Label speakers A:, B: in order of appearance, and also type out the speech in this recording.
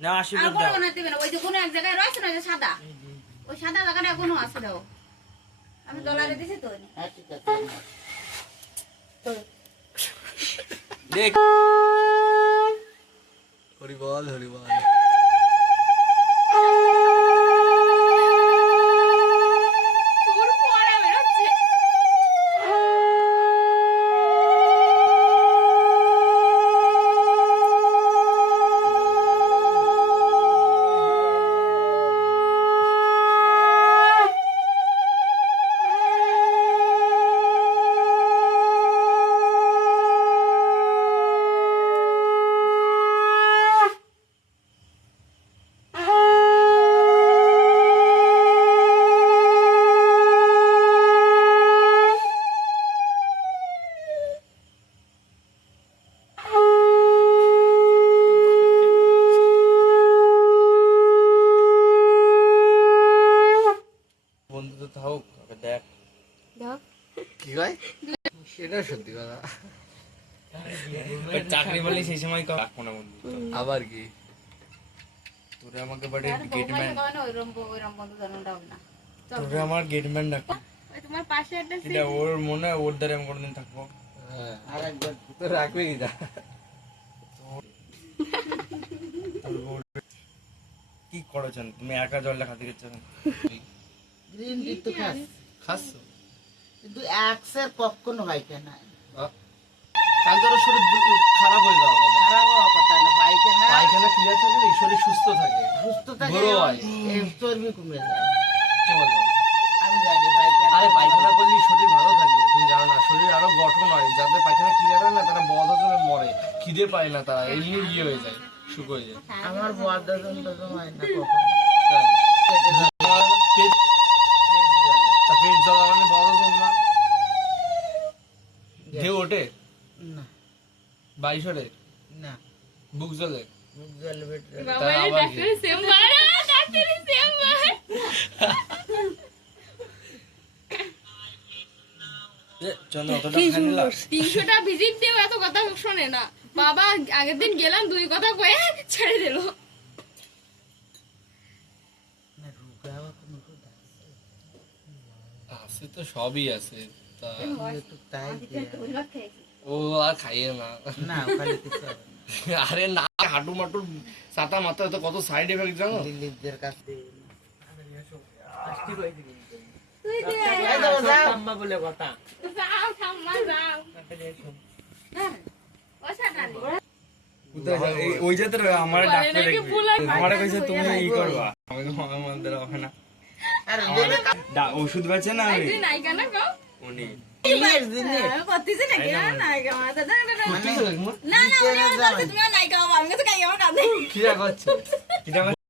A: না
B: আর কোনো ওই যে কোনো এক জায়গায় রয়েছে না যে সাদা? ওই সাদা জায়গাটা আছে দাও। আমি ডলারে দিছি তো।
C: হ্যাঁ ঠিক আছে
A: দেখ। হরি বল। দেখ
D: কি সেটা সত্যি কথা
A: চাকরি বলে সেই সময় কর রাখব না বন্ধু
D: আবার কি
A: তোরে আমাকে বাড়ি গেটম্যান তোরে আমার গেটম্যান ডাক
B: তোমার পাশে একটা
A: এটা ওর মনে হয় ওর দ্বারা আমি কোনোদিন থাকব
D: হ্যাঁ
C: আর একবার
D: তো রাখবে কি
A: কি করেছেন তুমি একা জলটা খাতে গেছেন
C: গ্রিন টি তো খাস
D: খাস
C: কিন্তু একসের
D: শরীর খারাপ হয়ে যাওয়া
C: খারাপ হওয়ার কথা না পায়খানা
D: পায়খানা ক্লিয়ার থাকলে শরীর সুস্থ থাকে।
C: সুস্থ থাকে
D: বড় হয়।
C: এই চর্বি কমে যায়।
D: কে বলল
C: আমি জানি পায়খানা
D: আরে পায়খানা করলে শরীর ভালো থাকে তুমি জানো না। শরীর আরও গঠন হয় যাদের পায়খানা ক্লিয়ার হয় না তারা বদ হজমে মরে। খিদে পায় না তারা এমনি ইয়ে হয়ে যায় শুকো হয়ে যায়।
C: আমার বদ দজন দজন হয় না কখন
D: তাই।
C: পেটে জ্বলে,
D: আমার পেট
C: পেট জ্বলে।
D: তা পেট জ্বলা মানে বদ হজম না ঢেউ ওঠে?
C: না।
D: বাইশ ওঠে?
C: না।
D: বুক জ্বলে?
B: সেম সেম তিনশোটা ভিজিট দিয়েও এত কথা শোনে না। বাবা আগের দিন গেলাম দুই কথা কয়ে ছেড়ে দিল?
C: আছে
D: তো সবই আছে। ও আর খাইয়ে না
C: না হবে না।
D: আরে না হাঁটু মাটুর সাতা মাথা তো কত সাইড এফেক্ট জানো
C: কাছ
A: ওই যাতে আমার ডাক্তার আমার কাছে তুমি ই করবা আমাকে আমাদের ওখানে
C: আরে দেবে কা-
A: ওষুধ বেছে না আমি
B: না
A: উনি।
C: দিনে
B: না। না